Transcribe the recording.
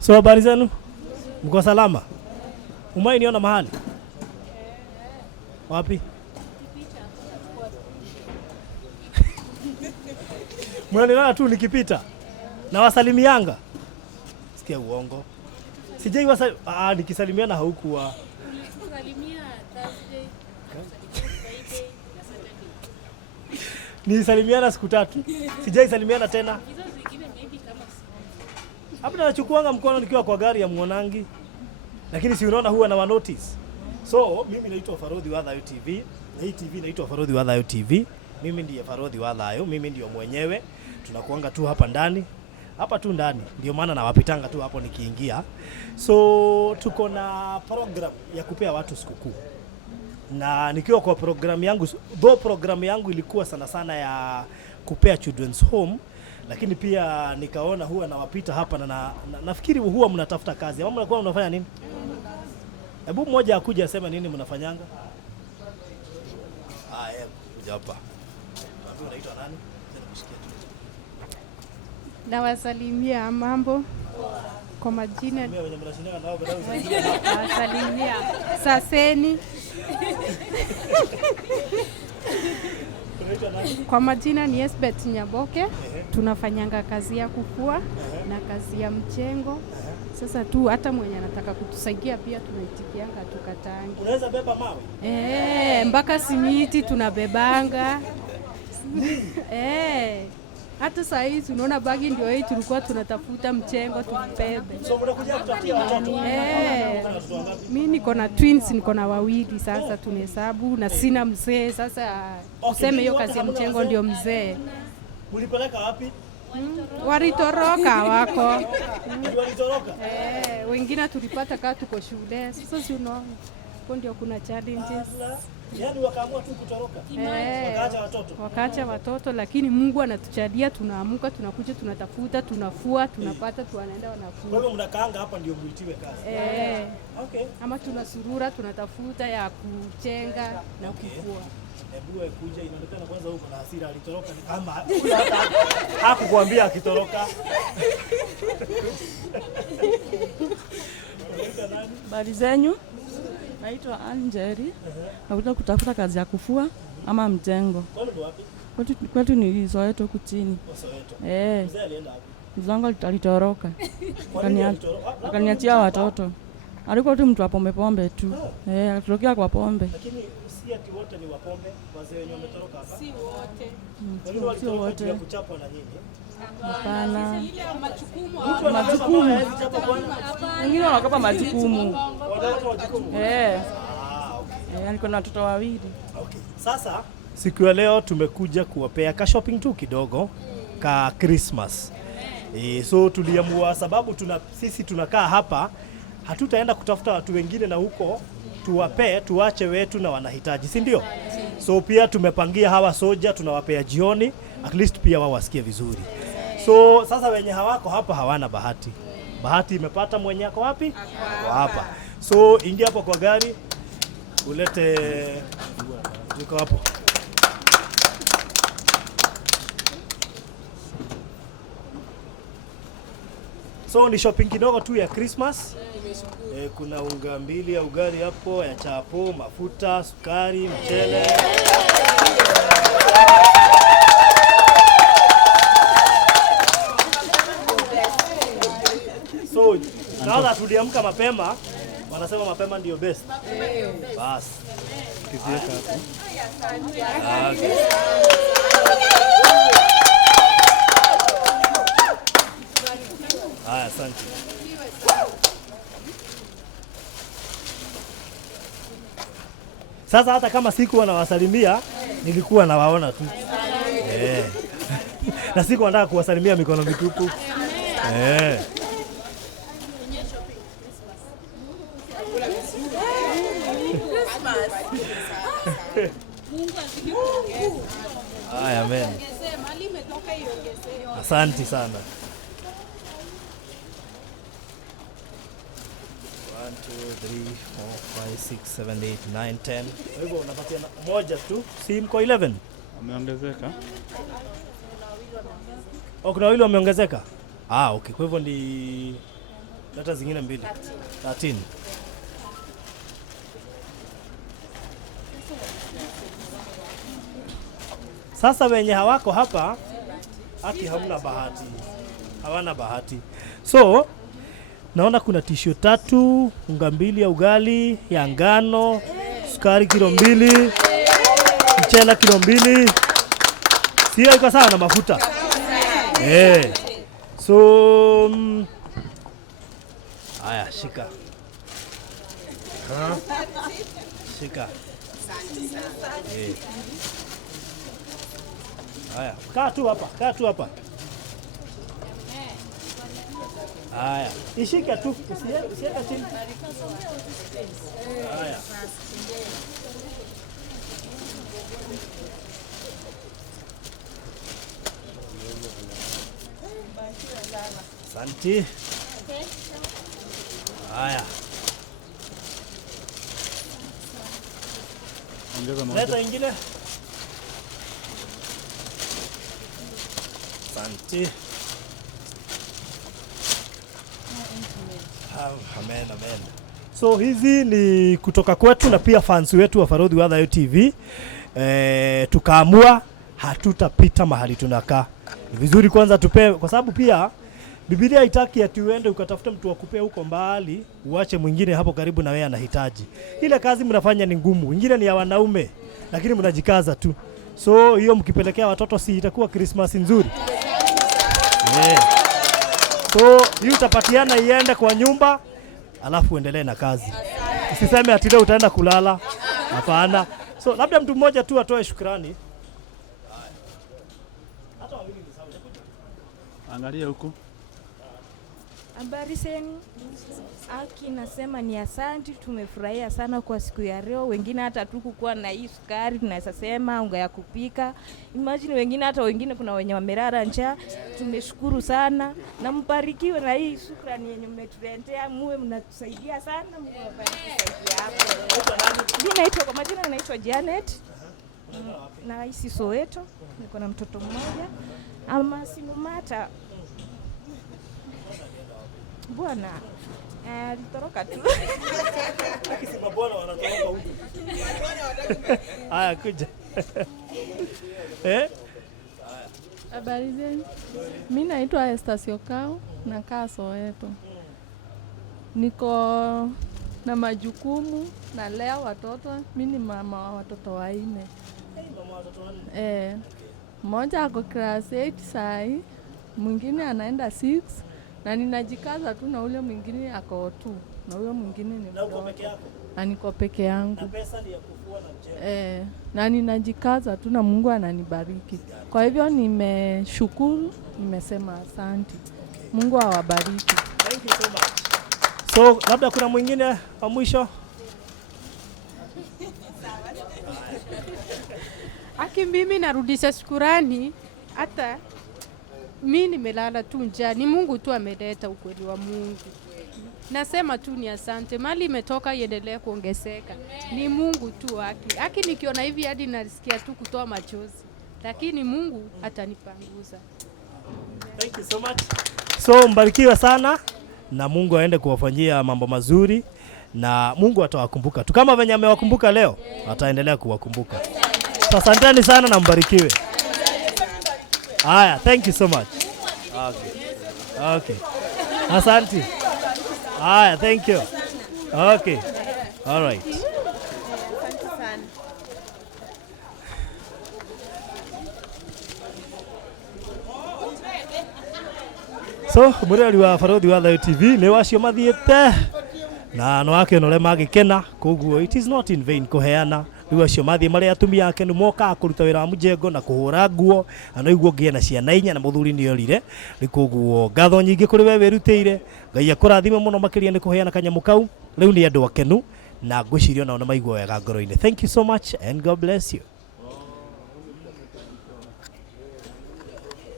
So habari zenu? Mko salama? Umai niona mahali? Wapi? Mwananiona tu nikipita. Na wasalimianga. Sikia uongo. Sijai nikisalimiana haukuwa. Salimia Thursday, Friday na Saturday. Nisalimiana siku 3. Sijai salimiana tena. Hizo zingine maybe kama siku. Hapa nachukuanga mkono nikiwa kwa gari ya muonangi. Lakini si unaona huwa na wa notice. So mimi naitwa Baruthi wa Thayo TV. Na hii TV inaitwa Baruthi wa Thayo TV. Mimi ndiye Baruthi wa Thayo, mimi ndio mwenyewe. Tunakuanga tu hapa ndani. Hapa tu ndani. Ndio maana nawapitanga tu hapo nikiingia. So tuko na program ya kupea watu sikukuu. Na nikiwa kwa program yangu, program yangu ilikuwa sana sana ya kupea children's home, lakini pia nikaona huwa nawapita hapa na nafikiri huwa mnatafuta kazi. Ama mnakuwa mnafanya nini? Hebu mmoja akuja asema nini mnafanyanga? Kuja hapa. Unaitwa nani? Nawasalimia mambo kwa majina. Nawasalimia Saseni. Kwa majina ni Esbeth Nyaboke. Tunafanyanga kazi ya kufua na kazi ya Mjengo. Sasa tu hata mwenye anataka kutusaidia pia tunaitikianga tukatangi. Unaweza beba mawe? Mpaka simiti tunabebanga. Hata saa hizi unaona bagi ndio hii tulikuwa tunatafuta Mjengo tubebe. So mnakuja kutafutia watoto? Mimi niko na twins, niko na wawili sasa tunahesabu na sina mzee sasa. Useme hiyo kazi ya Mjengo ndio mzee. Ulipeleka wapi? Walitoroka wako. Walitoroka? Wengine tulipata kaa tuko shule. Sasa si unaona. Kwa ndio kuna challenges. Yaani wakaamua tu kutoroka. Wakaacha watoto. Wakaacha watoto, lakini Mungu anatuchadia, tunaamuka, tunakuja, tunatafuta, tunafua, tunapata, tunaenda wanafua. Kwa hivyo mnakaanga hapa ndio muitiwe kazi. Okay. Ama tunasurura, tunatafuta ya kuchenga na kufua. Hebu kuja, inaonekana kwanza huko na hasira, alitoroka ama hakukuambia akitoroka. Habari zenyu? Naitwa Angeli. Nakuja kutafuta kazi ya kufua ama Mjengo. Kwetu ni Wetu huku chini. Mzee alienda wapi? Mzangu alitoroka. Akaniachia watoto. Alikuwa tu mtu wa pombe tu. Alitokea kwa pombe. Lakini si ati wote ni wa pombe, wazee wenye wametoroka hapa? Si wote. Si wote. Ya kuchapwa na nyinyi? Hapana. Majukumu. Wengine wanakapa majukumu. Wanakapa majukumu? Alikuwa na watoto wawili. Okay. Sasa siku ya leo tumekuja kuwapea ka shopping tu kidogo ka Christmas. So tuliamua sababu sisi tunakaa hapa, hatutaenda kutafuta watu wengine na huko tuache wetu na wanahitaji, si ndio? So pia tumepangia hawa soja tunawapea jioni, at least pia wao wasikie vizuri. So sasa wenye hawako hapa hawana bahati. Bahati imepata mwenye yako wapi? Hapa. So ingia hapo kwa gari, ulete yuko hapo. So ni shopping kidogo tu ya Christmas. Kuna unga 2 ya ugali hapo, ya chapo, mafuta, sukari, mchele. So naona tuliamka mapema, wanasema mapema ndio best. Bas. Kizieka hapo. Okay. Asante. Sasa hata kama sikuwa nawasalimia, nilikuwa nawaona tu. Na sikuwa nataka kuwasalimia mikono mitupu. Amen. Asante sana. 1, 2, 3, 4, 5, 6, 7, 8, 9, 10. Kwa hivyo unapatia moja tu, si mko 11? Wameongezeka. Kuna wawili wameongezeka? Okay, kwa hivyo ni Leta zingine mbili. 13. Sasa wenye hawako hapa haki hamna bahati. Hawana bahati. So naona kuna tisho 3, unga 2 ya ugali, ya ngano, sukari kilo 2, mchele kilo 2. Sio iko sawa na mafuta. So haya shika. Shika. Haya, kaa tu hapa. Haya, ishika tu, usiweke chini. Haya. Asante. Haya. Leta ingine. Asante. Amen. So hizi ni kutoka kwetu na pia fans wetu wa Baruthi wa Thayo TV. Tukaamua hatutapita mahali tunakaa. Ni vizuri kwanza tupe, kwa sababu pia Biblia haitaki ati uende ukatafuta mtu akupea huko mbali, uache mwingine hapo karibu na wewe anahitaji. Ile kazi mnafanya ni ngumu. Wengine ni ya wanaume, lakini mnajikaza tu. So hiyo mkipelekea watoto si itakuwa Christmas nzuri. So hiyo utapatiana iende kwa nyumba, alafu uendelee na kazi. Usiseme ati leo utaenda kulala. Hapana. So labda mtu mmoja tu atoe shukrani. Hata wawili ni sawa. Angalia huko. Habari zenu. Aki nasema ni asante, tumefurahia sana kwa siku ya leo. Wengine hata tukukuwa na hii sukari, tunaweza sema unga ya kupika. Imagine wengine kuna wenye wamerara njaa. Tumeshukuru sana na mbarikiwe na hii shukrani yenye mmetuletea, muwe mnatusaidia sana. Mungu awabariki hapo. Mimi naitwa kwa majina naitwa Janet. Na hisi Soweto. Niko na mtoto mmoja. Ama sinumata. Bwana alitoroka tu. Akisema bwana wanatoroka huko. Haya kuja. Habari zenu. Mimi naitwa Esther Kau, nakaa Soweto. Niko na majukumu na lea watoto. Mimi ni mama wa watoto 4. Mama wa watoto 4. Mmoja ako class 8 sai, mwingine anaenda 6. Na ninajikaza tu na ule mwingine ako 2. Na ule mwingine ni na uko peke yako? Na niko peke yangu. Na pesa ni ya Kufua na Mjengo. Na ninajikaza tu na Mungu ananibariki. Kwa hivyo nimeshukuru, nimesema asante. Mungu awabariki. Thank you so much. So labda kuna mwingine wa mwisho? Aki mimi narudisha shukrani, hata mimi nimelala tu njaa, ni Mungu tu ameleta ukweli wa Mungu. Nasema tu ni asante, mali imetoka iendelee kuongezeka. Ni Mungu tu Aki nikiona hivi hadi nasikia tu kutoa machozi. Lakini Mungu atanipanguza. Thank you so much. So mbarikiwa sana na Mungu aende kuwafanyia mambo mazuri na Mungu atawakumbuka. Tu kama venye amewakumbuka leo, ataendelea kuwakumbuka. Asanteni sana na mbarikiwe. Haya, thank you so much. Okay. Asante. Haya, thank you. Okay. All right. So, mureri wa Baruthi wa Thayo TV ni wacio mathiete na no wake no le magikena koguo it is not in vain kuheana riu acio mathie mari atumia ake ni moka kuruta wira wa Mjengo na kuhura nguo ana iguo ngie na ciana 4 na muthuri ni orire ri koguo ngatho nyingi kuri we wirutire Ngai akurathime muno makiria ni kuheana kanyamu kau riu ni andu akenu na ngwiciria ona maigua wega ngoro-ini. Thank you so much and God bless you.